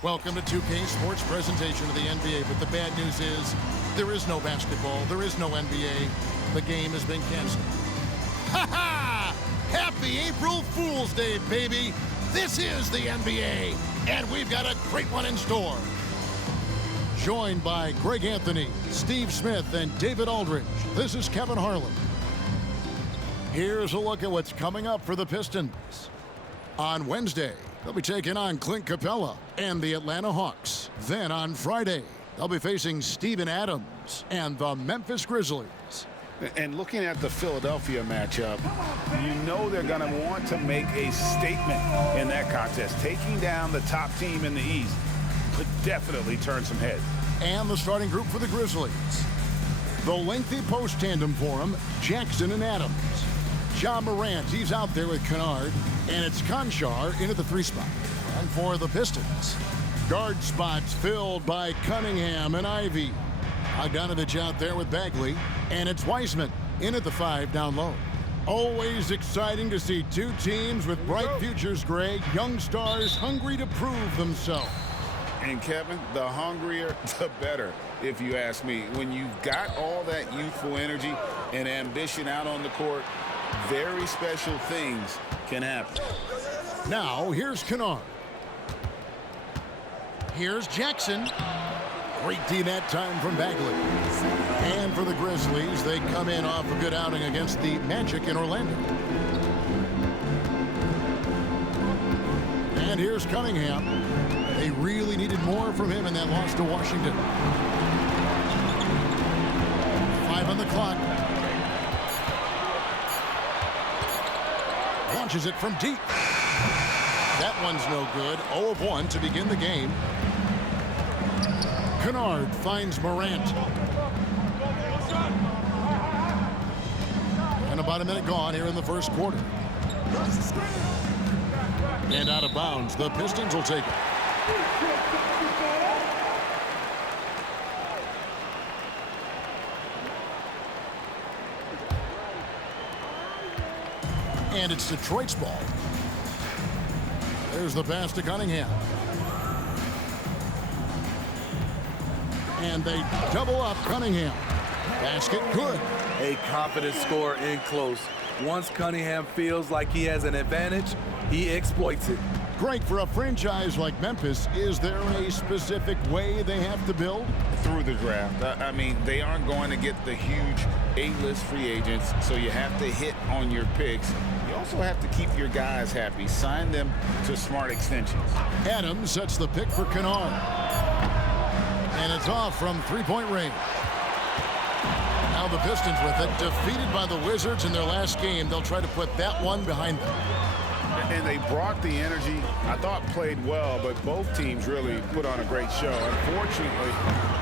Welcome to 2K Sports presentation of the NBA, but the bad news is there is no basketball, there is no NBA. The game has been canceled. Ha ha! Happy April Fool's Day, baby! This is the NBA, and we've got a great one in store. Joined by Greg Anthony, Steve Smith, and David Aldridge, this is Kevin Harlan. Here's a look at what's coming up for the Pistons. On Wednesday, they'll be taking on Clint Capella and the Atlanta Hawks. Then on Friday, they'll be facing Steven Adams and the Memphis Grizzlies. And looking at the Philadelphia matchup, you know they're going to want to make a statement in that contest. Taking down the top team in the East could definitely turn some heads. And the starting group for the Grizzlies. The lengthy post tandem for them, Jackson and Adams. Ja Morant, he's out there with Kennard, and it's Konchar into the 3 spot. And for the Pistons, guard spots filled by Cunningham and Ivy. Bogdanovich out there with Bagley, and it's Wiseman in at the 5 down low. Always exciting to see two teams with bright futures, Greg. Young stars hungry to prove themselves. And Kevin, the hungrier, the better, if you ask me. When you've got all that youthful energy and ambition out on the court, very special things can happen. Now, here's Kennard. Here's Jackson. Great D that time from Bagley. And for the Grizzlies, they come in off a good outing against the Magic in Orlando. And here's Cunningham. They really needed more from him in that loss to Washington. 5 on the clock. Launches it from deep. That one's no good. 0 of 1 to begin the game. Kennard finds Morant. And about a minute gone here in the first quarter. And out of bounds. The Pistons will take it. And it's Detroit's ball. There's the pass to Cunningham. And they double up Cunningham. Basket good. A confident scorer in close. Once Cunningham feels like he has an advantage, he exploits it. Greg, for a franchise like Memphis, is there a specific way they have to build? Through the draft. I mean, they aren't going to get the huge A-list free agents, so you have to hit on your picks. You also have to keep your guys happy. Sign them to smart extensions. Adams sets the pick for Kennard. And it's off from three-point range. Now the Pistons with it. Defeated by the Wizards in their last game. They'll try to put that one behind them. And they brought the energy. I thought played well, but both teams really put on a great show. Unfortunately,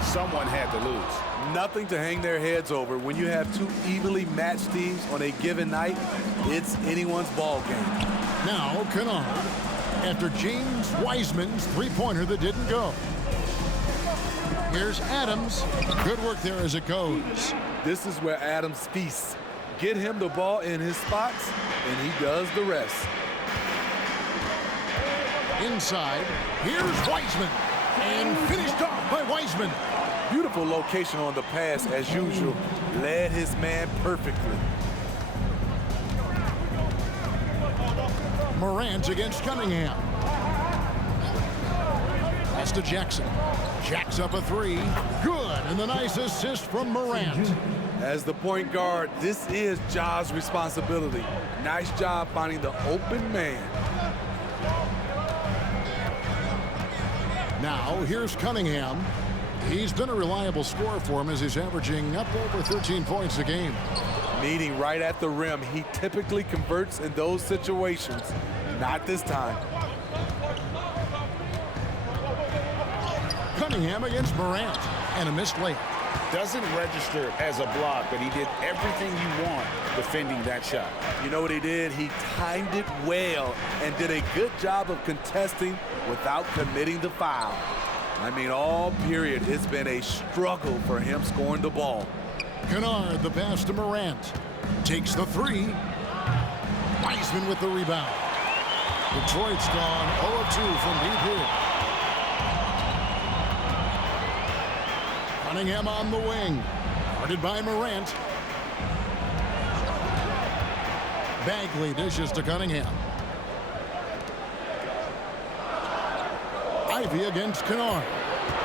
someone had to lose. Nothing to hang their heads over. When you have two evenly matched teams on a given night, it's anyone's ball game. Now Kennard, after James Wiseman's three-pointer that didn't go. Here's Adams. Good work there as it goes. This is where Adams feasts. Get him the ball in his spots, and he does the rest. Inside, here's Wiseman. And finished off by Wiseman. Beautiful location on the pass as usual. Led his man perfectly. Morant against Cunningham. Pass to Jackson. Jacks up a 3. Good, and the nice assist from Morant. As the point guard, this is Ja's responsibility. Nice job finding the open man. Now, here's Cunningham. He's been a reliable scorer for him as he's averaging up over 13 points a game. Meeting right at the rim, he typically converts in those situations. Not this time. Cunningham against Morant, and a missed layup. Doesn't register as a block, but he did everything you want defending that shot. You know what he did? He timed it well and did a good job of contesting without committing the foul. I mean, all period, it's been a struggle for him scoring the ball. Kennard, the pass to Morant. Takes the 3. Wiseman with the rebound. Detroit's gone 0-2 from deep here. Cunningham on the wing. Guarded by Morant. Bagley dishes to Cunningham. Ivy against Kennard.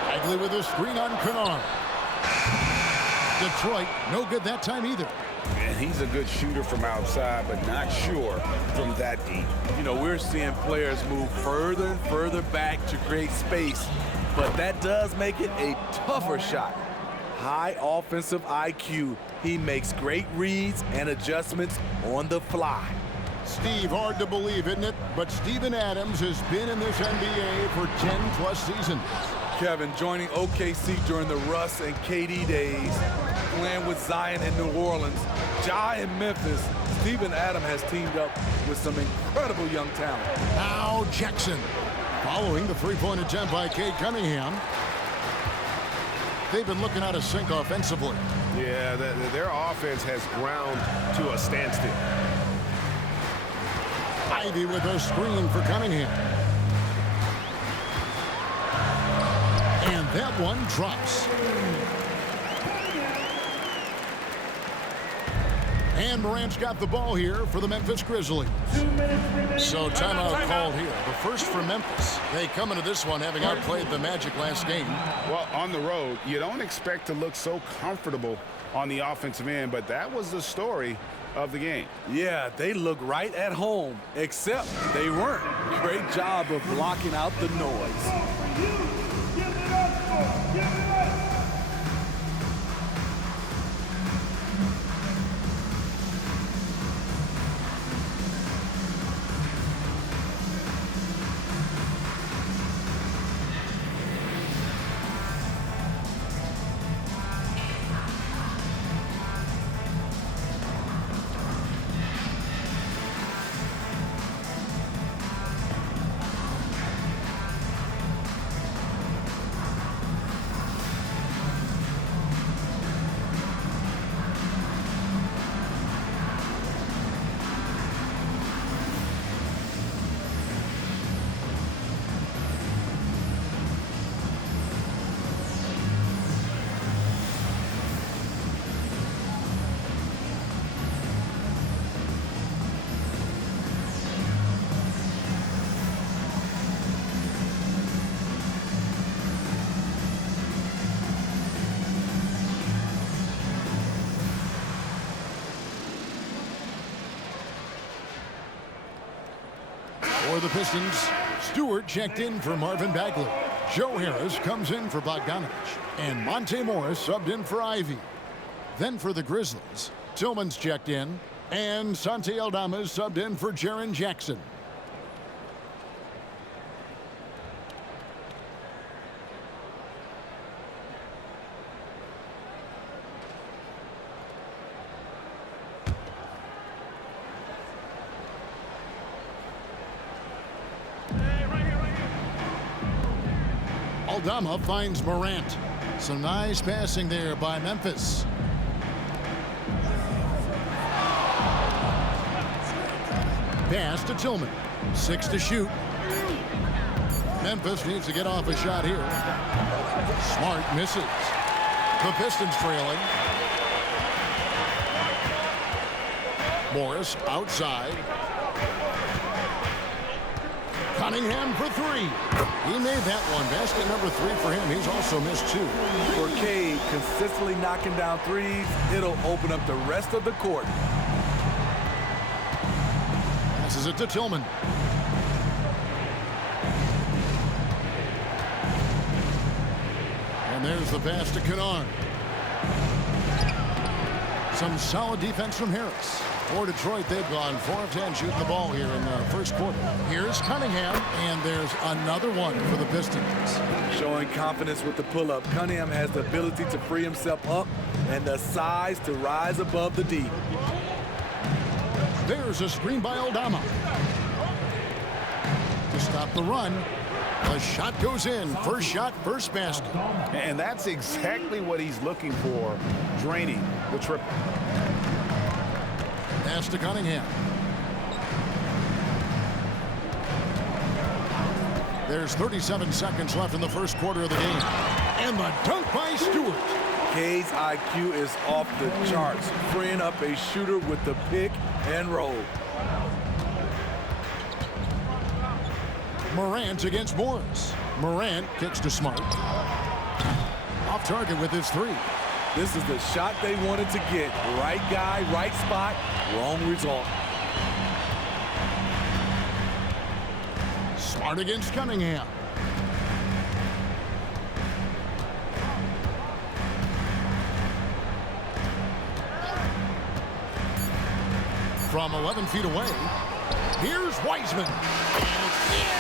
Bagley with a screen on Kennard. Detroit, no good that time either. And he's a good shooter from outside, but not sure from that deep. You know, we're seeing players move further and further back to create space, but that does make it a tougher shot. High offensive IQ. He makes great reads and adjustments on the fly. Steve, hard to believe, isn't it? But Steven Adams has been in this NBA for 10+ seasons. Kevin, joining OKC during the Russ and KD days, playing with Zion in New Orleans, Ja in Memphis, Steven Adams has teamed up with some incredible young talent. Now Jackson, following the three-point attempt by Cade Cunningham. They've been looking out of sync offensively. Yeah, their offense has ground to a standstill. Ivy with a screen for Cunningham. And that one drops. And Morant's got the ball here for the Memphis Grizzlies. So timeout called here. The first for Memphis. They come into this one having outplayed the Magic last game. Well, on the road, you don't expect to look so comfortable on the offensive end, but that was the story of the game. Yeah, they look right at home, except they weren't. Great job of blocking out the noise. For the Pistons, Stewart checked in for Marvin Bagley. Joe Harris comes in for Bogdanovich. And Monte Morris subbed in for Ivy. Then for the Grizzlies, Tillman's checked in. And Santi Aldama subbed in for Jaren Jackson. Aldama finds Morant. Some nice passing there by Memphis. Pass to Tillman. 6 to shoot. Memphis needs to get off a shot here. Smart misses. The Pistons trailing. Morris outside. Cunningham for 3. He made that one. Basket number 3 for him. He's also missed 2. For Cade, consistently knocking down threes, it'll open up the rest of the court. Passes it to Tillman. And there's the pass to Kennard. Some solid defense from Harris. For Detroit, they've gone 4 of 10 shooting the ball here in the first quarter. Here's Cunningham, and there's another one for the Pistons. Showing confidence with the pull-up. Cunningham has the ability to free himself up and the size to rise above the D. There's a screen by Aldama. To stop the run, the shot goes in. First shot, first basket. And that's exactly what he's looking for, draining the triple. Pass to Cunningham. There's 37 seconds left in the first quarter of the game. And the dunk by Stewart. Cade's IQ is off the charts, freeing up a shooter with the pick and roll. Morant against Morris. Morant kicks to Smart. Off target with his three. This is the shot they wanted to get. Right guy, right spot, wrong result. Smart against Cunningham. From 11 feet away, here's Wiseman. Yeah,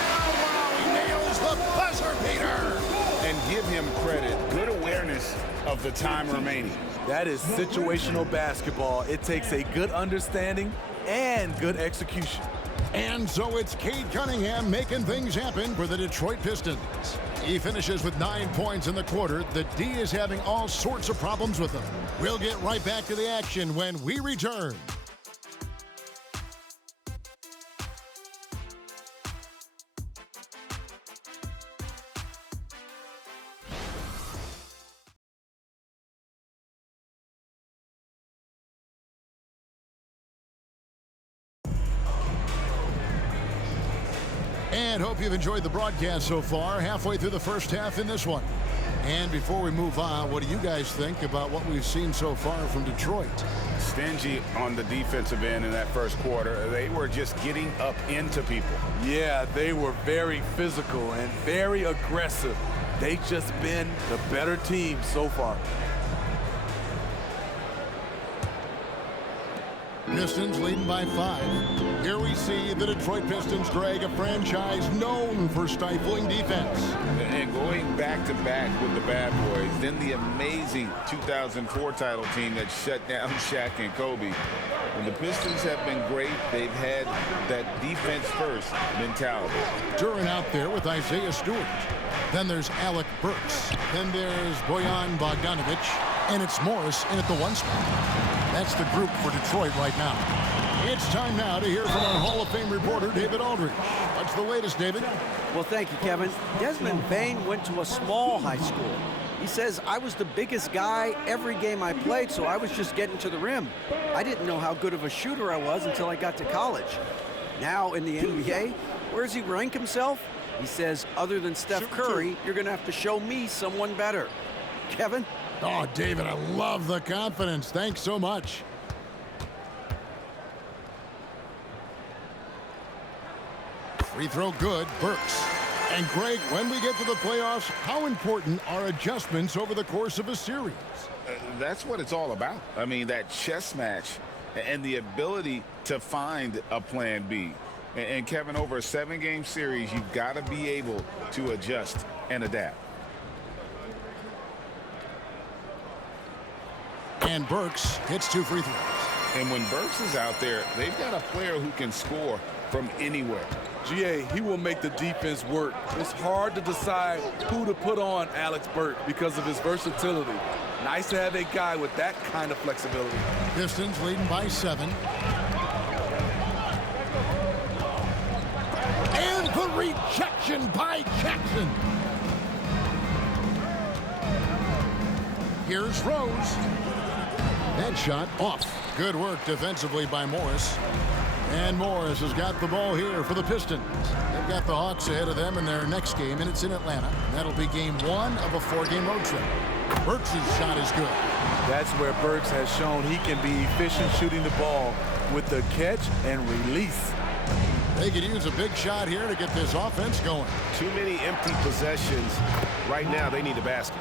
wow, he nails the buzzer beater. And give him credit. Good awareness of the time remaining. That is situational basketball. It takes a good understanding and good execution. And so it's Cade Cunningham making things happen for the Detroit Pistons. He finishes with 9 points in the quarter. The D is having all sorts of problems with him. We'll get right back to the action when we return. And hope you've enjoyed the broadcast so far, halfway through the first half in this one. And before we move on, what do you guys think about what we've seen so far from Detroit? Stingy on the defensive end in that first quarter. They were just getting up into people. Yeah, they were very physical and very aggressive. They've just been the better team so far. Pistons leading by 5. Here we see the Detroit Pistons drag a franchise known for stifling defense. And going back-to-back with the bad boys, then the amazing 2004 title team that shut down Shaq and Kobe. And the Pistons have been great. They've had that defense-first mentality. Duran out there with Isaiah Stewart. Then there's Alec Burks. Then there's Bojan Bogdanovic. And it's Morris in at the 1 spot. That's the group for Detroit right now. It's time now to hear from our Hall of Fame reporter, David Aldridge. What's the latest, David? Well, thank you, Kevin. Desmond Bane went to a small high school. He says, I was the biggest guy every game I played, so I was just getting to the rim. I didn't know how good of a shooter I was until I got to college. Now in the NBA, where does he rank himself? He says, other than Steph Curry, you're going to have to show me someone better. Kevin? Oh, David, I love the confidence. Thanks so much. Free throw good, Burks. And Greg, when we get to the playoffs, how important are adjustments over the course of a series? That's what it's all about. I mean, that chess match and the ability to find a plan B. And Kevin, over a 7-game series, you've got to be able to adjust and adapt. And Burks hits 2 free throws. And when Burks is out there, they've got a player who can score from anywhere. GA, he will make the defense work. It's hard to decide who to put on Alex Burke because of his versatility. Nice to have a guy with that kind of flexibility. Pistons leading by 7. And the rejection by Jackson. Here's Rose. That shot off. Good work defensively by Morris. And Morris has got the ball here for the Pistons. They've got the Hawks ahead of them in their next game, and it's in Atlanta. That'll be game 1 of a 4-game road trip. Burks' shot is good. That's where Burks has shown he can be efficient shooting the ball with the catch and release. They could use a big shot here to get this offense going. Too many empty possessions. Right now, they need a basket.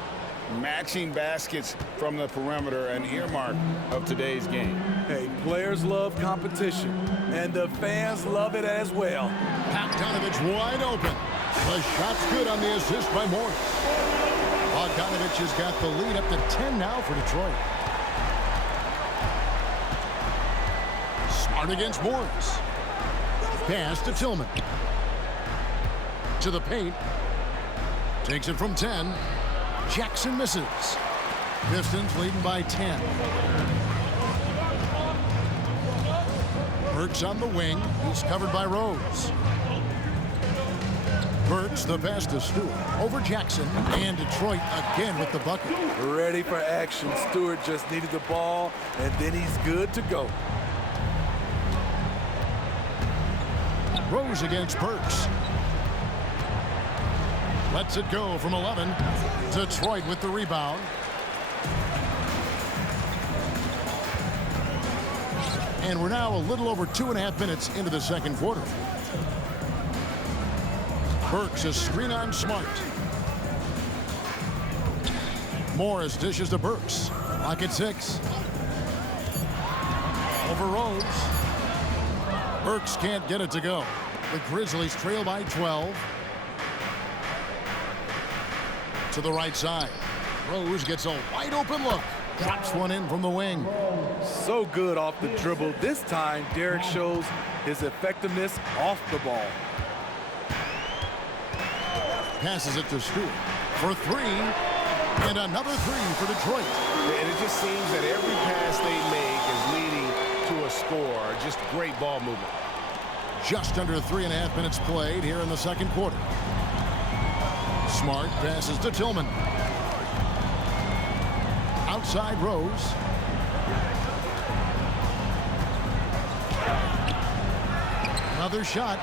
Matching baskets from the perimeter, an earmark of today's game. Hey, players love competition, and the fans love it as well. Bogdanovic wide open. The shot's good on the assist by Morris. Bogdanovic has got the lead up to 10 now for Detroit. Smart against Morris. Pass to Tillman. To the paint. Takes it from 10. Jackson misses. Pistons leading by 10. Burks on the wing. He's covered by Rose. Burks, the pass to Stewart. Over Jackson, and Detroit again with the bucket. Ready for action. Stewart just needed the ball, and then he's good to go. Rose against Burks. Lets it go from 11. Detroit with the rebound. And we're now a little over 2.5 minutes into the second quarter. Burks a screen on Smart. Morris dishes to Burks. Clock at 6. Over Rose. Burks can't get it to go. The Grizzlies trail by 12. To the right side. Rose gets a wide open look. Drops one in from the wing. So good off the dribble. This time, Derek shows his effectiveness off the ball. Passes it to Stewart for 3. And another 3 for Detroit. And it just seems that every pass they make is leading to a score. Just great ball movement. Just under 3.5 minutes played here in the second quarter. Smart passes to Tillman. Outside Rose. Another shot.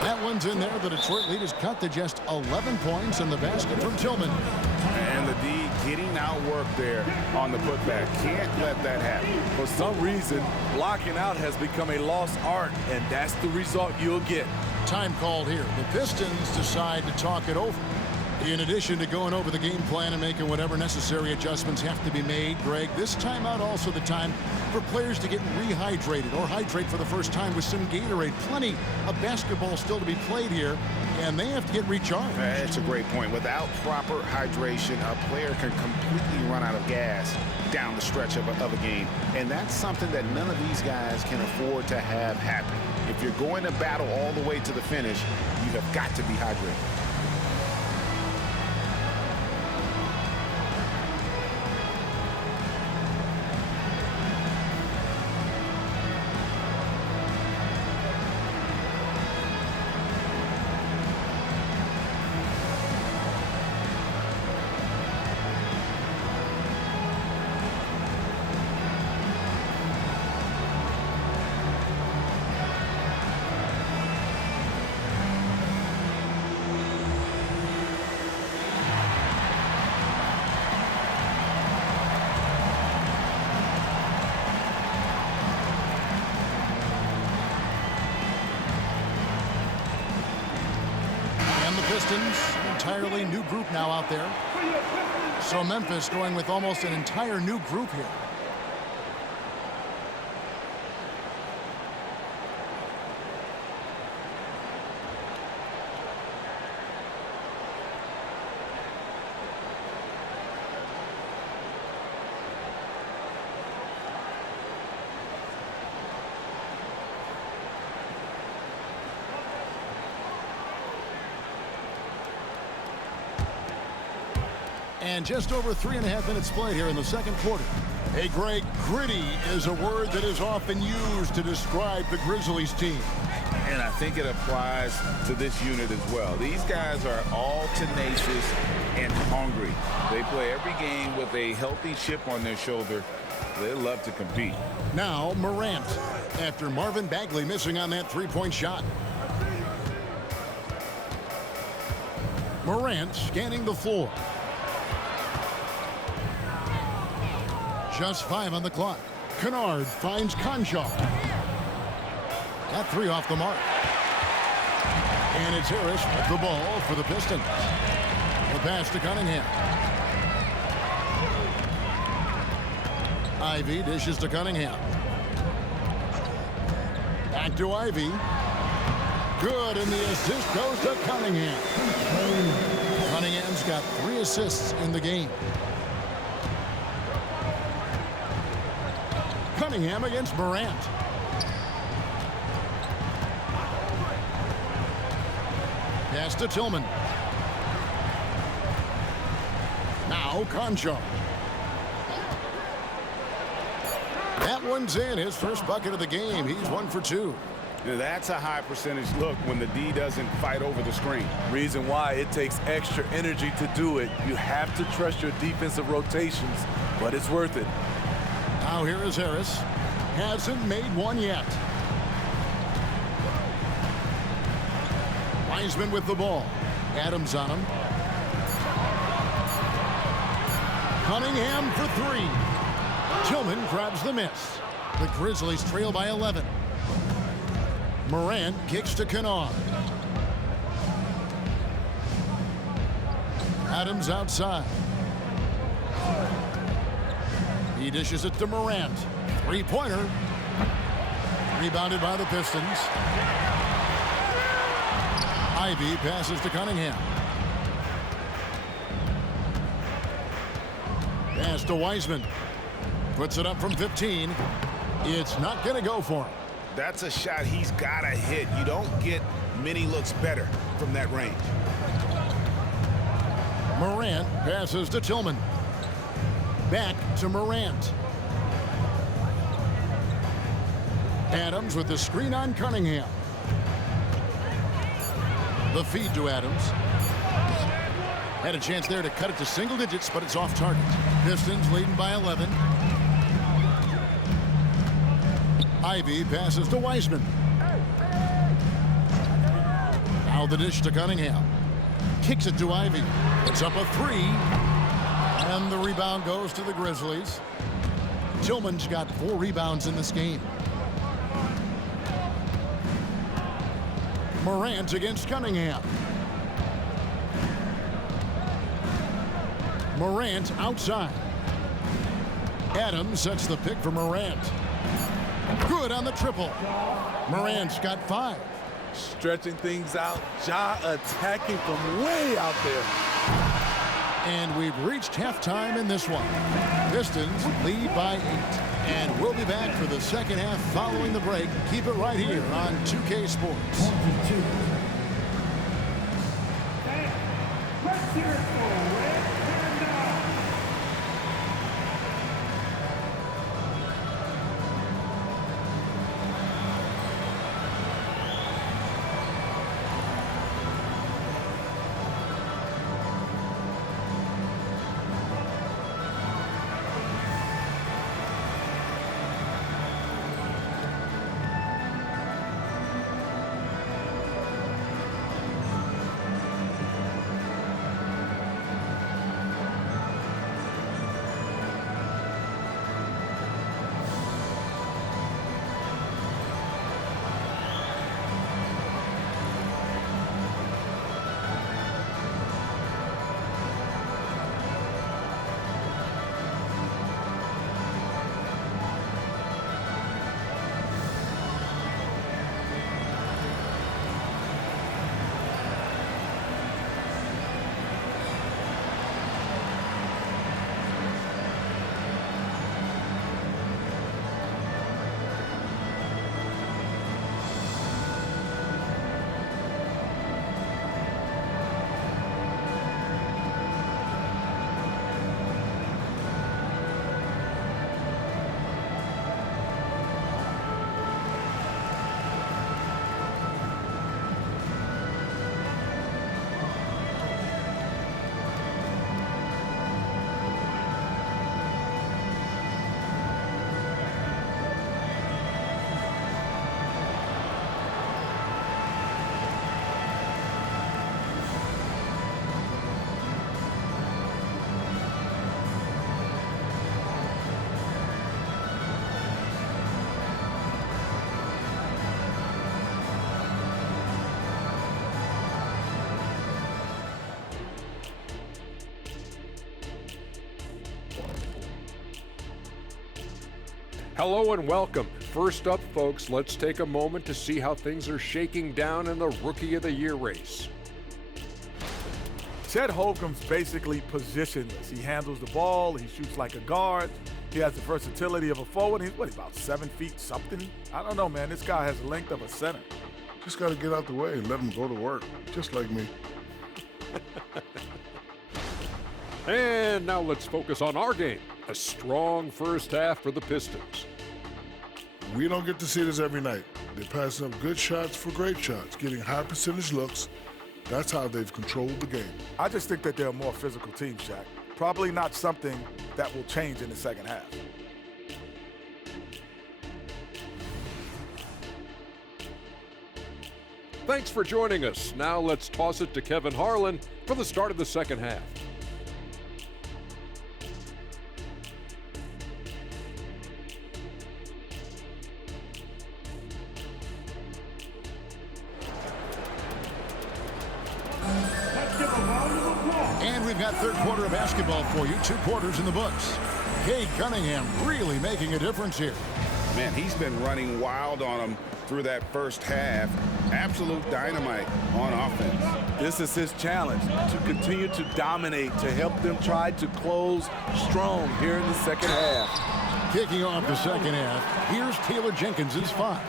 That one's in there. The Detroit lead is cut to just 11 points in the basket from Tillman. And the D getting outworked there on the putback. Can't let that happen. For some reason, blocking out has become a lost art, and that's the result you'll get. Time called here. The Pistons decide to talk it over. In addition to going over the game plan and making whatever necessary adjustments have to be made, Greg, this timeout also the time for players to get rehydrated or hydrate for the first time with some Gatorade. Plenty of basketball still to be played here, and they have to get recharged. That's a great point. Without proper hydration, a player can completely run out of gas down the stretch of a game. And that's something that none of these guys can afford to have happen. If you're going to battle all the way to the finish, you have got to be hydrated. Pistons, an entirely new group now out there. So Memphis going with almost an entire new group here. And just over 3.5 minutes played here in the second quarter. Hey, Greg, gritty is a word that is often used to describe the Grizzlies team. And I think it applies to this unit as well. These guys are all tenacious and hungry. They play every game with a healthy chip on their shoulder. They love to compete. Now Morant, after Marvin Bagley missing on that three-point shot. Morant scanning the floor. Just 5 on the clock. Kennard finds Conchar. That 3 off the mark. And it's Harris with the ball for the Pistons. The pass to Cunningham. Ivy dishes to Cunningham. Back to Ivy. Good, and the assist goes to Cunningham. Cunningham's got 3 assists in the game. Cunningham against Morant. Pass to Tillman. Now Conchar. That one's in, his first bucket of the game. He's 1 for 2. Now, that's a high percentage look when the D doesn't fight over the screen. Reason why it takes extra energy to do it. You have to trust your defensive rotations, but it's worth it. Now here is Harris. Hasn't made one yet. Wiseman with the ball. Adams on him. Cunningham for three. Tillman grabs the miss. The Grizzlies trail by 11. Morant kicks to Kennard. Adams outside. He dishes it to Morant. Three-pointer. Rebounded by the Pistons. Ivy passes to Cunningham. Pass to Wiseman. Puts it up from 15. It's not going to go for him. That's a shot he's got to hit. You don't get many looks better from that range. Morant passes to Tillman. Back to Morant. Adams with the screen on Cunningham. The feed to Adams. Had a chance there to cut it to single digits, but it's off target. Pistons leading by 11. Ivy passes to Wiseman. Now the dish to Cunningham. Kicks it to Ivy. It's up a three. And the rebound goes to the Grizzlies. Tillman's got 4 rebounds in this game. Morant against Cunningham. Morant outside. Adams sets the pick for Morant. Good on the triple. Morant's got 5. Stretching things out. Ja attacking from way out there. And we've reached halftime in this one. Pistons lead by 8. And we'll be back for the second half following the break. Keep it right here on 2K Sports. Hello and welcome. First up, folks, let's take a moment to see how things are shaking down in the Rookie of the Year race. Chet Holmgren's basically positionless. He handles the ball. He shoots like a guard. He has the versatility of a forward. He's, about 7 feet something? I don't know, man. This guy has the length of a center. Just got to get out the way and let him go to work, just like me. And now let's focus on our game. A strong first half for the Pistons. We don't get to see this every night. They're passing up good shots for great shots, getting high percentage looks. That's how they've controlled the game. I just think that they're a more physical team, Shaq. Probably not something that will change in the second half. Thanks for joining us. Now let's toss it to Kevin Harlan for the start of the second half. And we've got third quarter of basketball for you. 2 quarters in the books. Cade Cunningham really making a difference here. Man, he's been running wild on them through that first half. Absolute dynamite on offense. This is his challenge, to continue to dominate, to help them try to close strong here in the second half. Kicking off the second half, here's Taylor Jenkins' 5.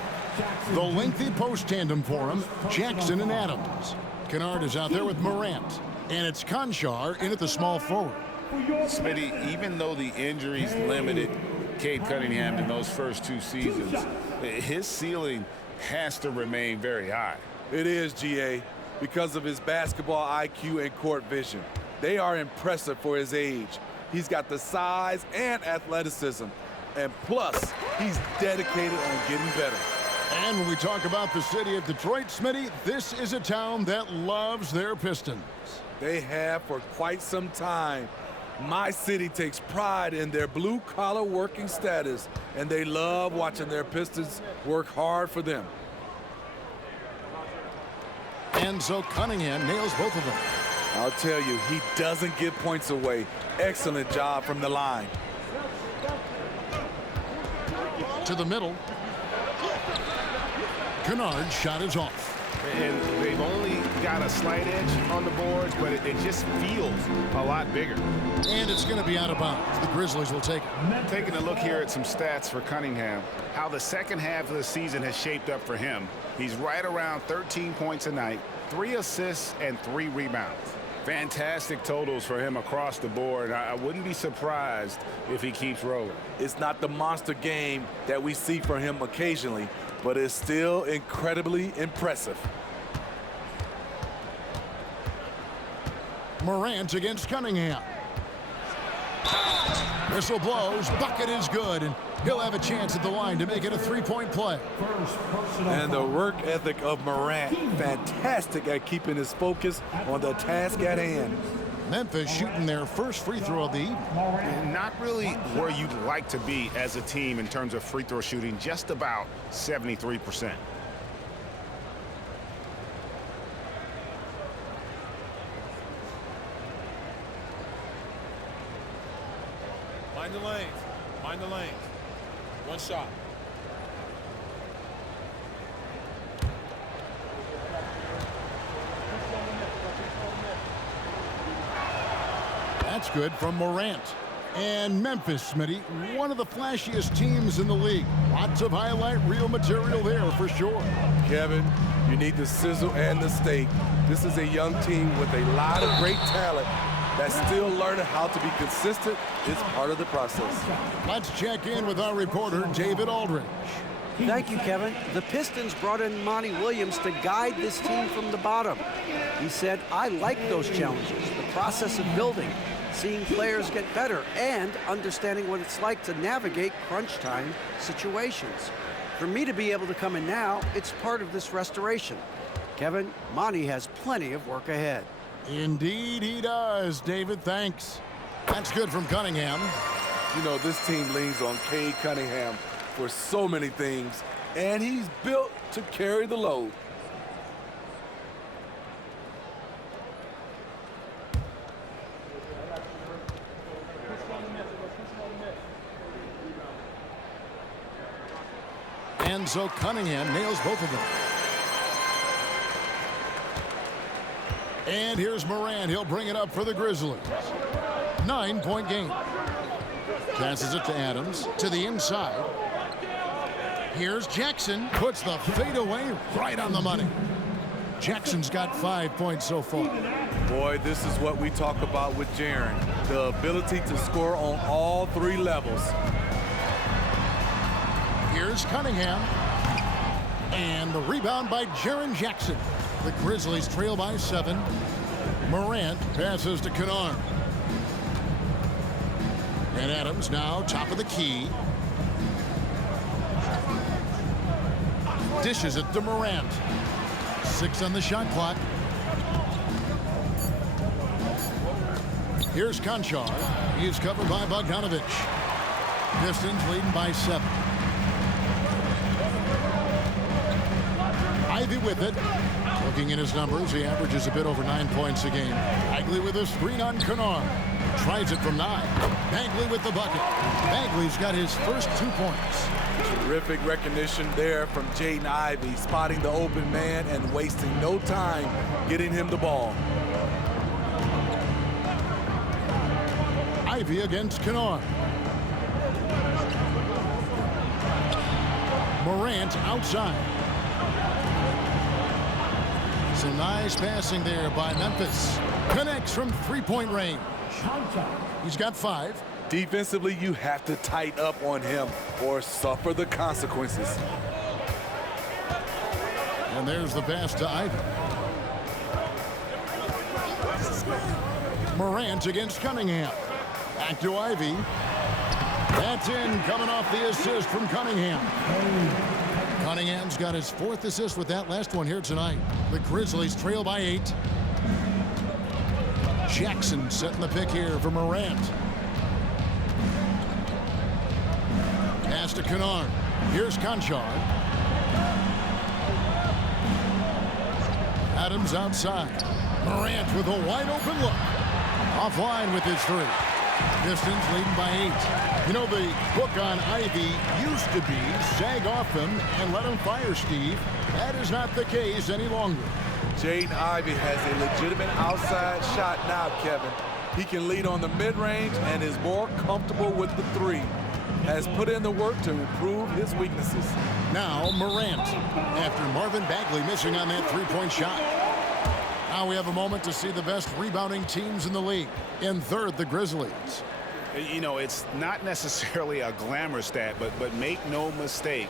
The lengthy post tandem for him, Jackson and Adams. Kennard is out there with Morant. And it's Conchar in at the small forward. Smitty, even though the injuries limited Cade Cunningham in those first 2 seasons, his ceiling has to remain very high. It is, GA, because of his basketball IQ and court vision. They are impressive for his age. He's got the size and athleticism. And plus, he's dedicated on getting better. And when we talk about the city of Detroit, Smitty, this is a town that loves their Pistons. They have for quite some time. My city takes pride in their blue-collar working status, and they love watching their Pistons work hard for them. And so Cunningham nails both of them. I'll tell you, he doesn't give points away. Excellent job from the line. To the middle. Kennard's shot is off. And they've only got a slight edge on the boards, but it just feels a lot bigger. And it's going to be out of bounds. The Grizzlies will take it. Taking a look here at some stats for Cunningham, how the second half of the season has shaped up for him. He's right around 13 points a night, 3 assists, and 3 rebounds. Fantastic totals for him across the board. I wouldn't be surprised if he keeps rolling. It's not the monster game that we see from him occasionally, but it's still incredibly impressive. Morant against Cunningham. Whistle blows, bucket is good, and he'll have a chance at the line to make it a 3-point play. And the work ethic of Morant, fantastic at keeping his focus on the task at hand. Memphis shooting their first free throw of the evening. Not really where you'd like to be as a team in terms of free throw shooting, just about 73%. Mind the lanes. Mind the lanes. 1 shot. That's good from Morant. And Memphis, Smitty, one of the flashiest teams in the league. Lots of highlight reel material there for sure. Kevin, you need the sizzle and the steak. This is a young team with a lot of great talent that's still learning how to be consistent. It's part of the process. Let's check in with our reporter, David Aldridge. Thank you, Kevin. The Pistons brought in Monty Williams to guide this team from the bottom. He said, I like those challenges, the process of building, seeing players get better, and understanding what it's like to navigate crunch time situations. For me to be able to come in now, it's part of this restoration. Kevin, Monty has plenty of work ahead. Indeed he does, David. Thanks. That's good from Cunningham. You know, this team leans on Cade Cunningham for so many things, and he's built to carry the load. And so Cunningham nails both of them. And here's Morant. He'll bring it up for the Grizzlies. 9-point game. Passes it to Adams. To the inside. Here's Jackson. Puts the fadeaway right on the money. Jackson's got 5 points so far. Boy, this is what we talk about with Jaren. The ability to score on all 3 levels. Here's Cunningham. And the rebound by Jaren Jackson. The Grizzlies trail by 7. Morant passes to Kennard. And Adams now top of the key. Dishes it to Morant. 6 on the shot clock. Here's Konchar. He's covered by Bogdanovich. Pistons leading by 7. Ivey with it. Looking at his numbers, he averages a bit over 9 points a game. Bagley with a screen on Kennard. Tries it from 9. Bagley with the bucket. Bagley's got his first 2 points. Terrific recognition there from Jaden Ivey, spotting the open man and wasting no time getting him the ball. Ivey against Kennard. Morant outside. Some nice passing there by Memphis. Connects from 3-point range. He's got 5. Defensively, you have to tighten up on him or suffer the consequences. And there's the pass to Ivey. Morant against Cunningham. Back to Ivey. That's in, coming off the assist from Cunningham. Cunningham's got his 4th assist with that last one here tonight. The Grizzlies trail by 8. Jackson setting the pick here for Morant. Pass to Kennard. Here's Konchar. Adams outside. Morant with a wide open look. Offline with his 3. Pistons leading by 8. You know, the book on Ivey used to be sag off him and let him fire, Steve. That is not the case any longer. Jaden Ivey has a legitimate outside shot now, Kevin. He can lead on the mid-range and is more comfortable with the 3. Has put in the work to improve his weaknesses. Now Morant, after Marvin Bagley missing on that 3-point shot. Now we have a moment to see the best rebounding teams in the league. In 3rd, the Grizzlies. You know, it's not necessarily a glamour stat, but make no mistake,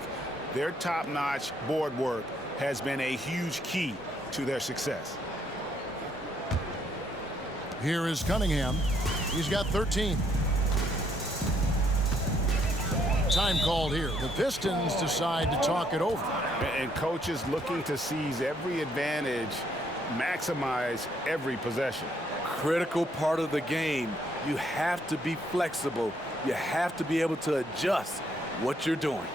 their top-notch board work has been a huge key to their success. Here is Cunningham. He's got 13. Time called here. The Pistons decide to talk it over. And coaches looking to seize every advantage, maximize every possession. Critical part of the game. You have to be flexible. You have to be able to adjust what you're doing.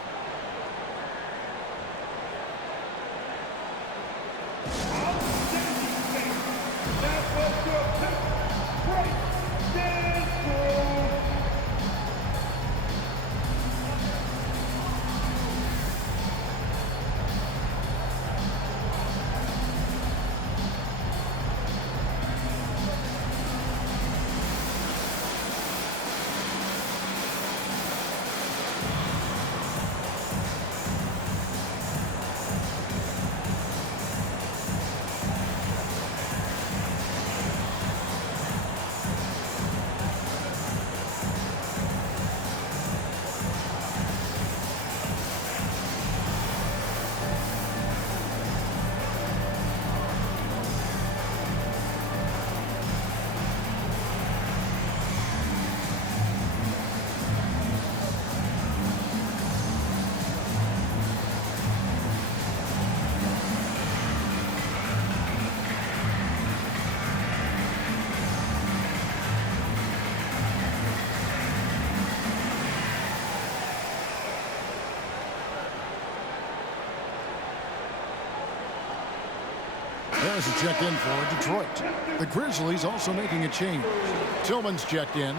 There's a check in for Detroit. The Grizzlies also making a change. Tillman's checked in.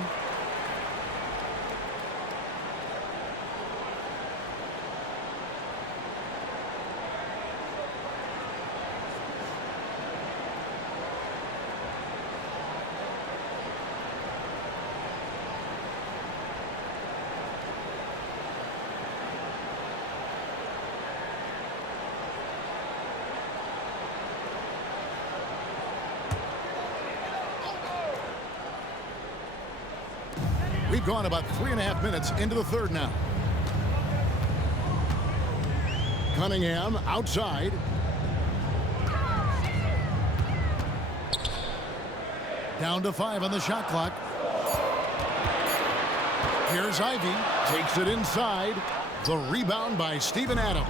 We've gone about 3.5 minutes into the 3rd now. Cunningham outside. Down to 5 on the shot clock. Here's Ivey. Takes it inside. The rebound by Steven Adams.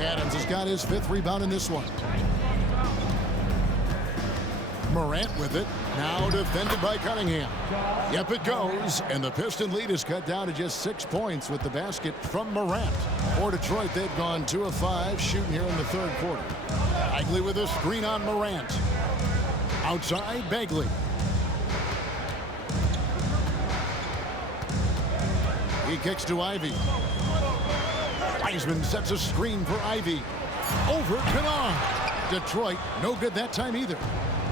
Adams has got his 5th rebound in this one. Morant with it. Now defended by Cunningham. Yep, it goes. And the Piston lead is cut down to just 6 points with the basket from Morant. For Detroit, they've gone 2 of 5 shooting here in the 3rd quarter. Bagley with a screen on Morant. Outside, Bagley. He kicks to Ivey. Wiseman sets a screen for Ivey. Over Kennard. Detroit, no good that time either.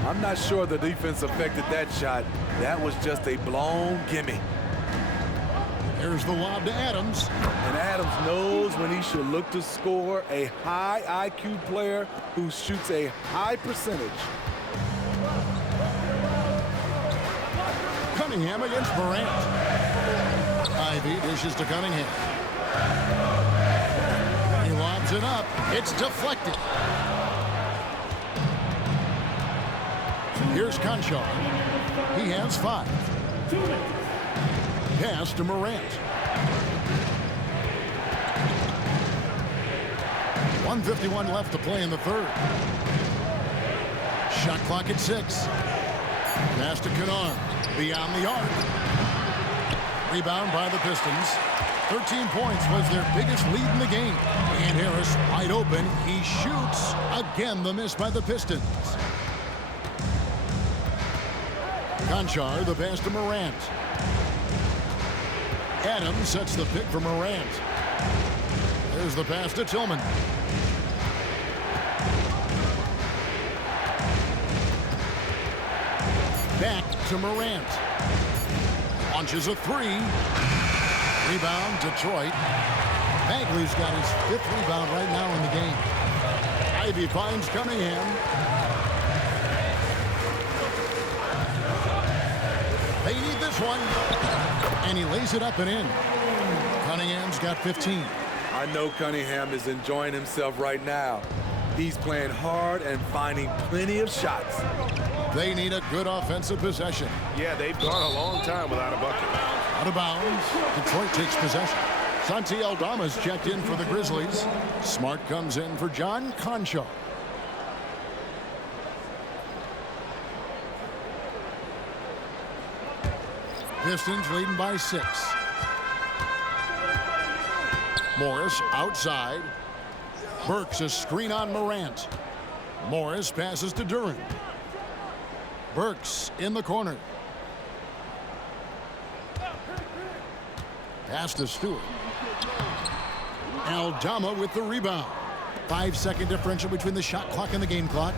I'm not sure the defense affected that shot. That was just a blown gimme. Here's the lob to Adams. And Adams knows when he should look to score. A high IQ player who shoots a high percentage. Cunningham against Morant. Ivey dishes to Cunningham. He lobs it up. It's deflected. Here's Conchar. He has 5. Pass to Morant. 1:51 left to play in the 3rd. Shot clock at 6. Pass to Kennard. Beyond the arc. Rebound by the Pistons. 13 points was their biggest lead in the game. And Harris wide open. He shoots. Again, the miss by the Pistons. Conchar, the pass to Morant. Adams sets the pick for Morant. There's the pass to Tillman. Back to Morant. Launches a 3. Rebound, Detroit. Bagley's got his 5th rebound right now in the game. Ivey finds Cunningham. They need this one. And he lays it up and in. Cunningham's got 15. I know Cunningham is enjoying himself right now. He's playing hard and finding plenty of shots. They need a good offensive possession. Yeah, they've gone a long time without a bucket. Out of bounds. Detroit takes possession. Santi Aldama's checked in for the Grizzlies. Smart comes in for John Conchar. Pistons leading by 6. Morris outside. Burks a screen on Morant. Morris passes to Duren. Burks in the corner. Pass to Stewart. Aldama with the rebound. 5-second differential between the shot clock and the game clock.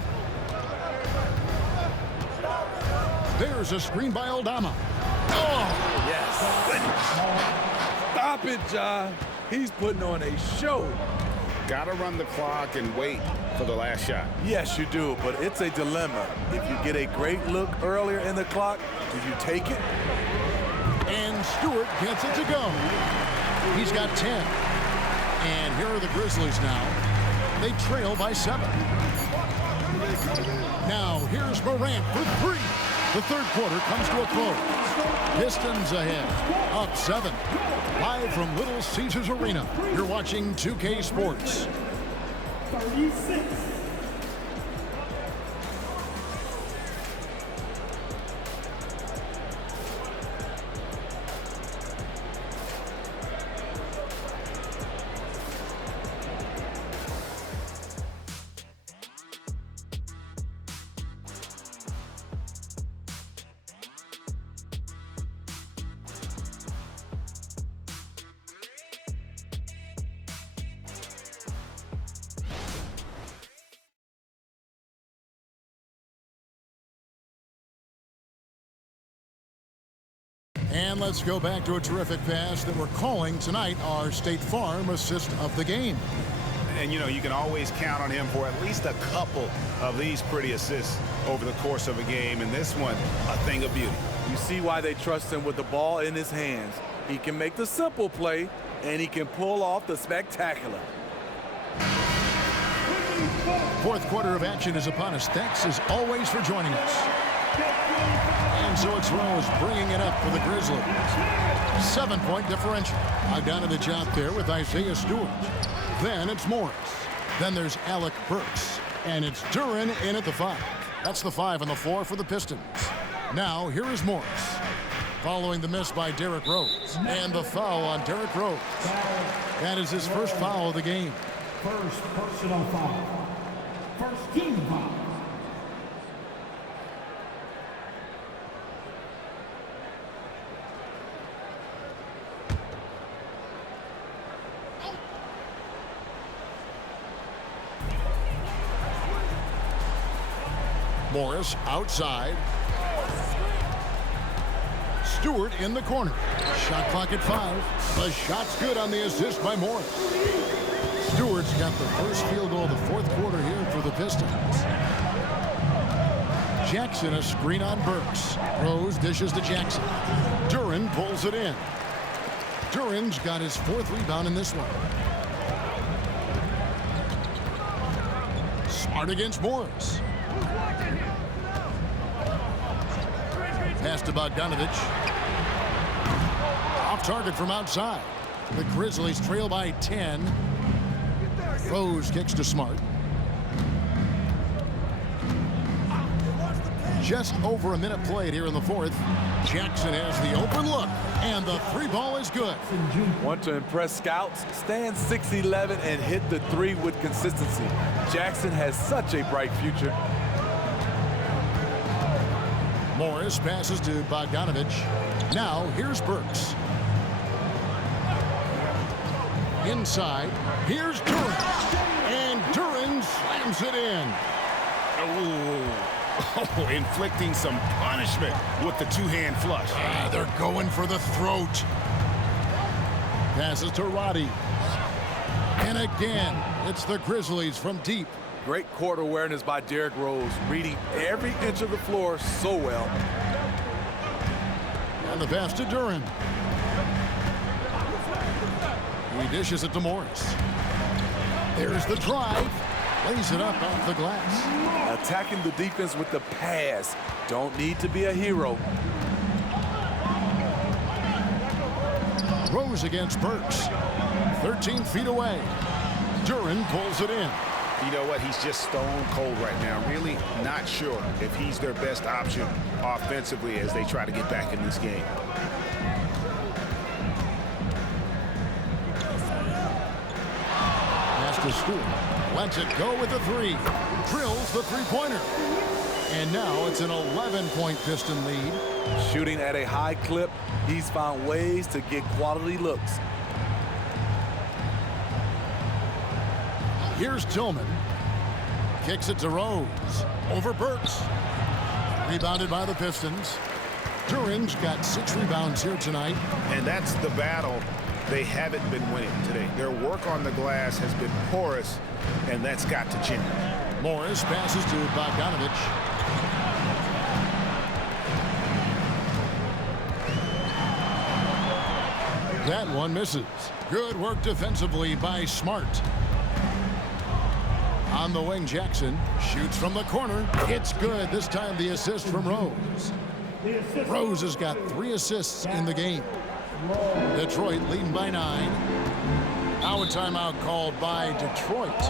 There's a screen by Aldama. Oh! Yes. Stop it, Ja. He's putting on a show. Got to run the clock and wait for the last shot. Yes, you do, but it's a dilemma. If you get a great look earlier in the clock, do you take it? And Stewart gets it to go. He's got 10. And here are the Grizzlies now. They trail by 7. Now here's Morant for 3. The 3rd quarter comes to a close. Pistons ahead, up 7. Live from Little Caesars Arena, you're watching 2K Sports. 36. And let's go back to a terrific pass that we're calling tonight our State Farm assist of the game. And, you know, you can always count on him for at least a couple of these pretty assists over the course of a game. And this one, a thing of beauty. You see why they trust him with the ball in his hands. He can make the simple play, and he can pull off the spectacular. Fourth quarter of action is upon us. Thanks as always for joining us. And so it's Rose bringing it up for the Grizzlies. 7-point differential. Bogdanovich out there with Isaiah Stewart. Then it's Morris. Then there's Alec Burks. And it's Duren in at the 5. That's the 5 on the floor for the Pistons. Now here is Morris. Following the miss by Derrick Rose. And the foul on Derrick Rose. That is his first foul of the game. First personal foul. First team foul. Morris outside. Stewart in the corner. Shot clock at 5. The shot's good on the assist by Morris. Stewart's got the first field goal of the fourth quarter here for the Pistons. Jackson a screen on Burks. Rose dishes to Jackson. Duren pulls it in. Duren's got his 4th rebound in this one. Smart against Morris. Pass to Bogdanovich. Off target from outside. The Grizzlies trail by 10. Rose kicks to Smart. Just over a minute played here in the fourth. Jackson has the open look, and the 3 ball is good. Want to impress scouts? Stand 6'11" and hit the 3 with consistency. Jackson has such a bright future. Morris passes to Bogdanovich. Now here's Burks. Inside, here's Duren. And Duren slams it in. Oh, inflicting some punishment with the 2-hand flush. They're going for the throat. Passes to Roddy. And again, it's the Grizzlies from deep. Great court awareness by Derrick Rose, reading every inch of the floor so well. And the pass to Duren. He dishes it to Morris. There's the drive. Lays it up off the glass. Attacking the defense with the pass. Don't need to be a hero. Rose against Burks. 13 feet away. Duren pulls it in. You know what? He's just stone cold right now. Really not sure if he's their best option offensively as they try to get back in this game. Pass to Stewart. Lets it go with the 3. Drills the 3-pointer. And now it's an 11-point Piston lead. Shooting at a high clip, he's found ways to get quality looks. Here's Tillman. Kicks it to Rose. Over Burks. Rebounded by the Pistons. Duren's got 6 rebounds here tonight. And that's the battle they haven't been winning today. Their work on the glass has been porous, and that's got to change. Morris passes to Bogdanovich. That one misses. Good work defensively by Smart. On the wing, Jackson shoots from the corner. It's good. This time the assist from Rose. Rose has got 3 assists in the game. Detroit leading by 9. Now a timeout called by Detroit.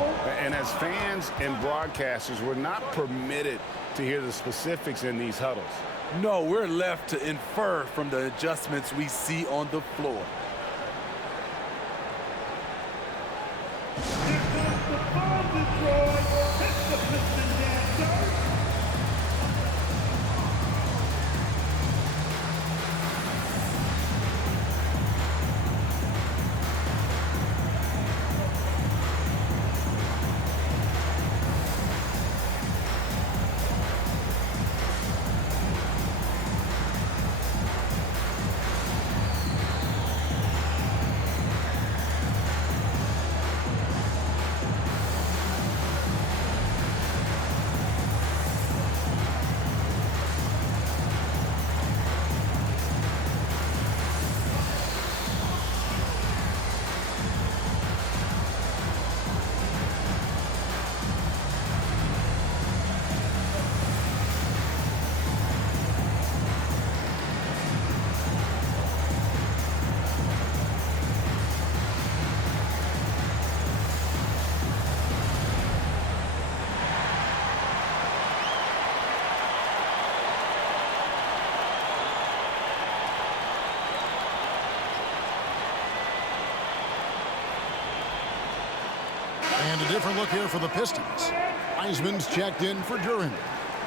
And as fans and broadcasters, we're not permitted to hear the specifics in these huddles. No, we're left to infer from the adjustments we see on the floor. And a different look here for the Pistons. Wiseman's checked in for Duren.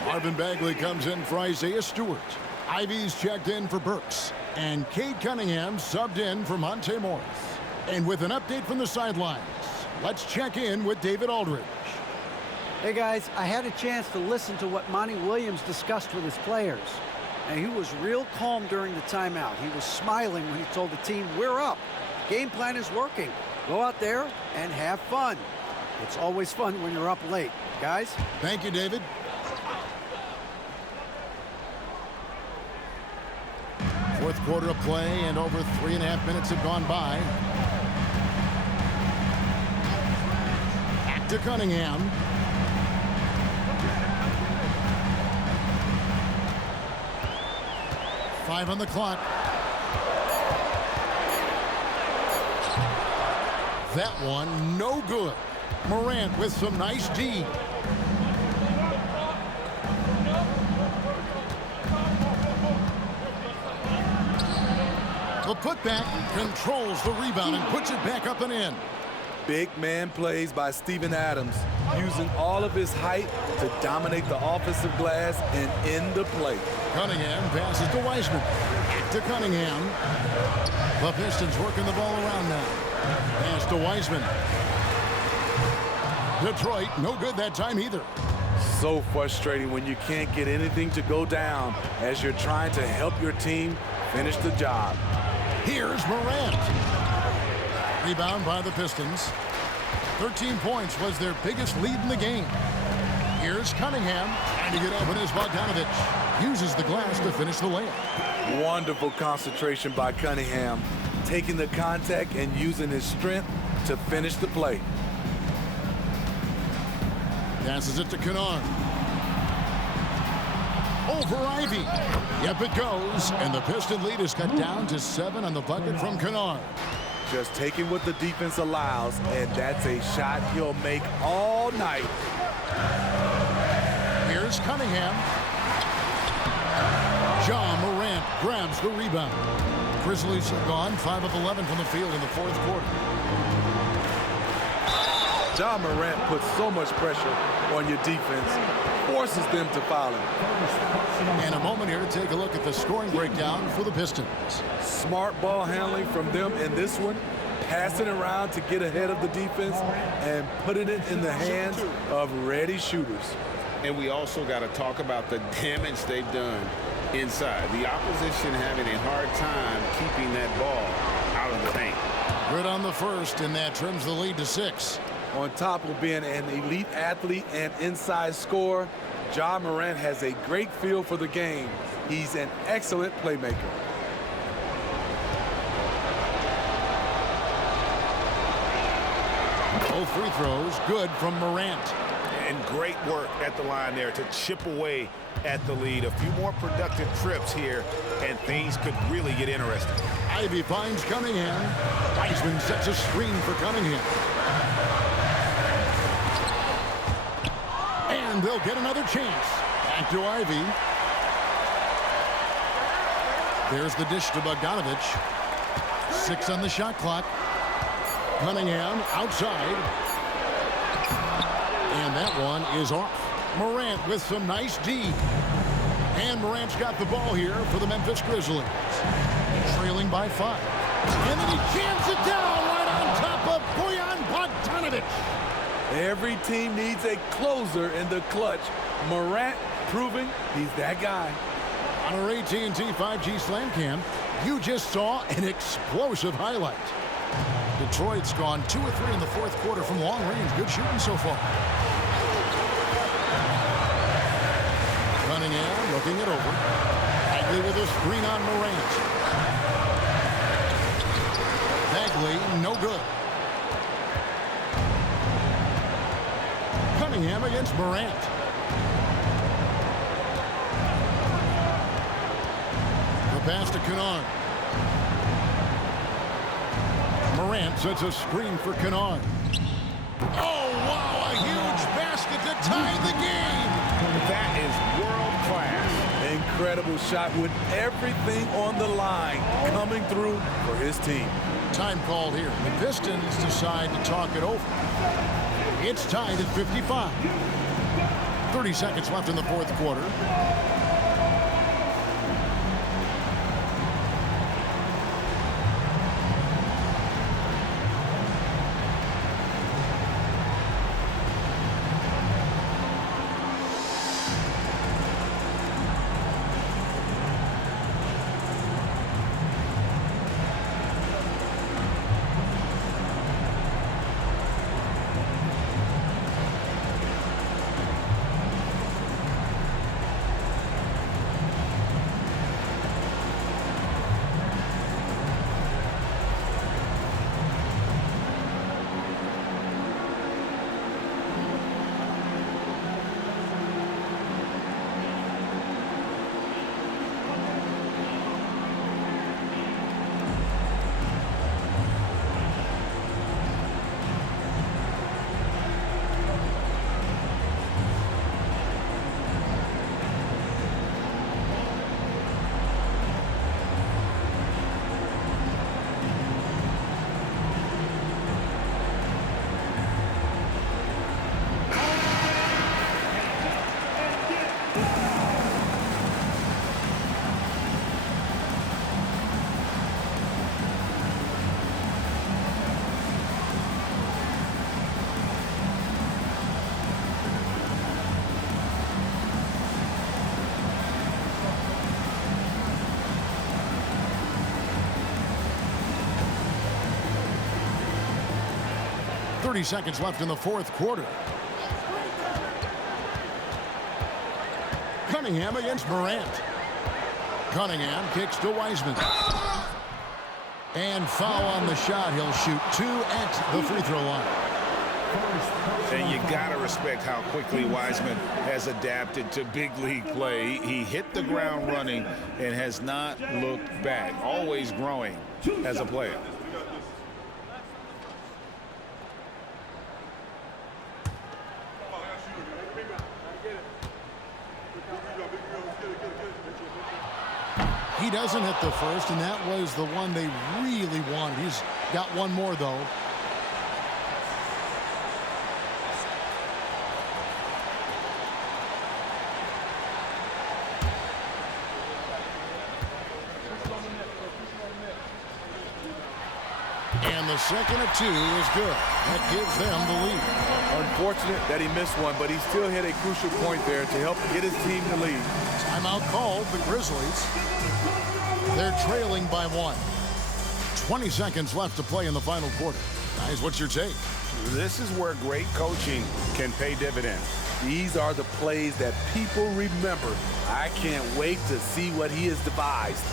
Marvin Bagley comes in for Isaiah Stewart. Ivy's checked in for Burks. And Cade Cunningham subbed in for Monte Morris. And with an update from the sidelines, let's check in with David Aldridge. Hey guys, I had a chance to listen to what Monty Williams discussed with his players. And he was real calm during the timeout. He was smiling when he told the team, we're up. Game plan is working. Go out there and have fun. It's always fun when you're up late. Guys? Thank you, David. Fourth quarter of play, and over 3.5 minutes have gone by. Back to Cunningham. Five on the clock. That one, no good. Morant with some nice D. The putback controls the rebound and puts it back up and in. Big man plays by Steven Adams, using all of his height to dominate the offensive glass and end the play. Cunningham passes to Wiseman. Back to Cunningham. The Pistons working the ball around now. Pass to Wiseman. Detroit, no good that time either. So frustrating when you can't get anything to go down as you're trying to help your team finish the job. Here's Morant. Rebound by the Pistons. 13 points was their biggest lead in the game. Here's Cunningham. Trying to get open is Bogdanovic. Uses the glass to finish the layup. Wonderful concentration by Cunningham, taking the contact and using his strength to finish the play. Passes it to Kennard. Over Ivy. Yep, it goes. And the Piston lead is cut down to 7 on the bucket from Kennard. Just taking what the defense allows, and that's a shot he'll make all night. Here's Cunningham. Ja Morant grabs the rebound. Grizzlies have gone 5 of 11 from the field in the fourth quarter. Ja Morant puts so much pressure on your defense, forces them to foul him. And a moment here to take a look at the scoring breakdown for the Pistons. Smart ball handling from them in this one, passing around to get ahead of the defense and putting it in the hands of ready shooters. And we also got to talk about the damage they've done inside. The opposition having a hard time keeping that ball out of the paint. Good on the first, and that trims the lead to 6. On top of being an elite athlete and inside scorer, Ja Morant has a great feel for the game. He's an excellent playmaker. Both free throws good from Morant. And great work at the line there to chip away at the lead. A few more productive trips here, and things could really get interesting. Ivy finds Cunningham. Wiseman sets a screen for Cunningham. And they'll get another chance. Back to Ivy. There's the dish to Bogdanovic. 6 on the shot clock. Cunningham outside. And that one is off. Morant with some nice D. And Morant's got the ball here for the Memphis Grizzlies. Trailing by 5. And then he jams it down right on top of Bojan Bogdanovic. Every team needs a closer in the clutch. Morant proving he's that guy. On our AT&T 5G Slam Cam, you just saw an explosive highlight. Detroit's gone 2 of 3 in the fourth quarter from long range. Good shooting so far. Cunningham looking it over. Bagley with a screen on Morant. Bagley, no good. Cunningham against Morant. The pass to Kennard. Morant sets a screen for Kennard. Oh, wow, a huge basket to tie the game. That is world class. Incredible shot with everything on the line coming through for his team. Time called here. The Pistons decide to talk it over. It's tied at 55. 30 seconds left in the fourth quarter. Seconds left in the fourth quarter. Cunningham against Morant. Cunningham kicks to Wiseman. And foul on the shot. He'll shoot 2 at the free throw line. And you got to respect how quickly Wiseman has adapted to big league play. He hit the ground running and has not looked back. Always growing as a player. He doesn't hit the first, and that was the one they really wanted. He's got one more, though. And the second of 2 is good. That gives them the lead. Unfortunate that he missed one, but he still hit a crucial point there to help get his team the lead. Timeout called, the Grizzlies. They're trailing by 1. 20 seconds left to play in the final quarter. Guys, what's your take? This is where great coaching can pay dividends. These are the plays that people remember. I can't wait to see what he has devised.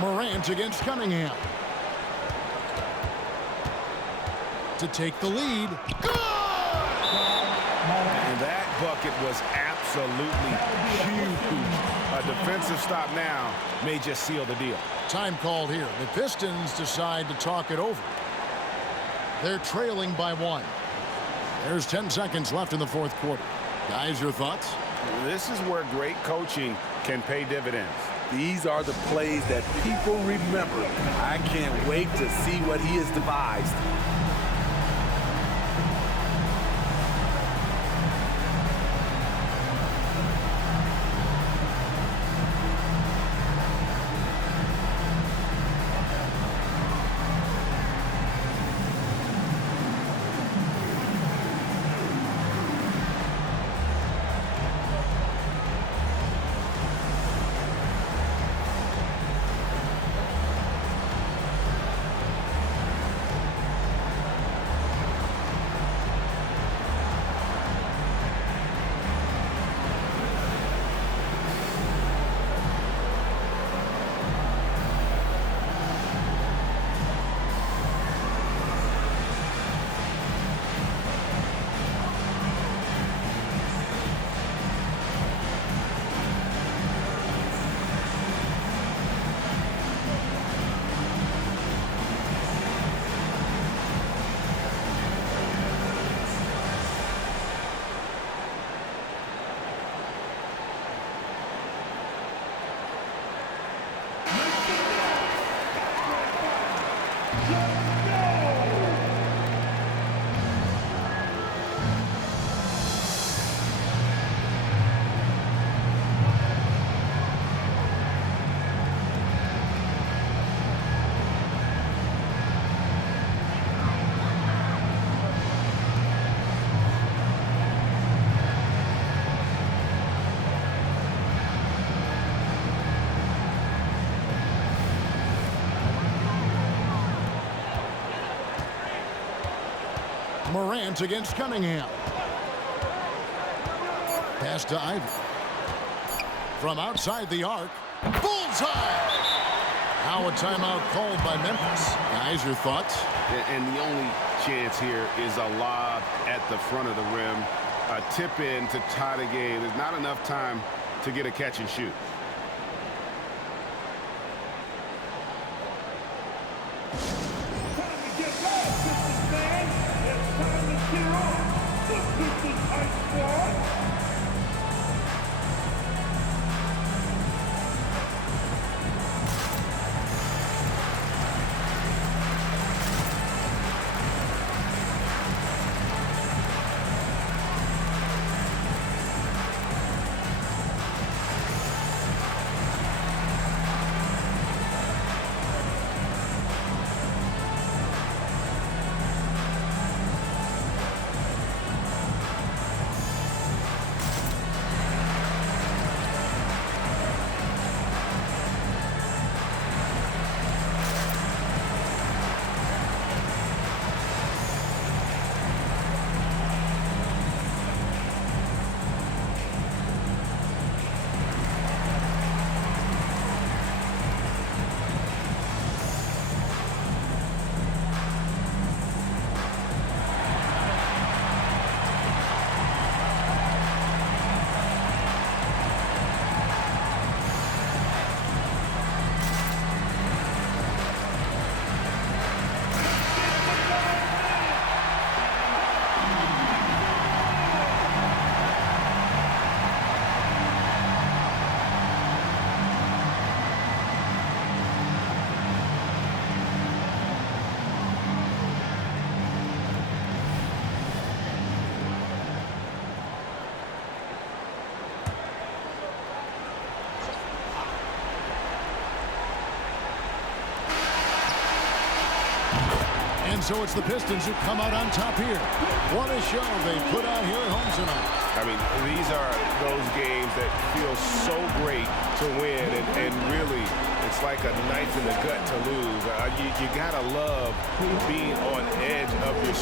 Morant against Cunningham. To take the lead. Good! And that bucket was absolutely huge. A defensive stop now may just seal the deal. Time called here. The Pistons decide to talk it over. They're trailing by 1. There's 10 seconds left in the fourth quarter. Guys, your thoughts? This is where great coaching can pay dividends. These are the plays that people remember. I can't wait to see what he has devised. Morant against Cunningham. Pass to Ivy. From outside the arc. Bullseye! Now a timeout called by Memphis. Guys, your thoughts? And the only chance here is a lob at the front of the rim. A tip in to tie the game. There's not enough time to get a catch and shoot. And so it's the Pistons who come out on top here. What a show they put on here at home tonight. I mean, these are those games that feel so great to win, and really, it's like a knife in the gut to lose. You gotta love being on edge of your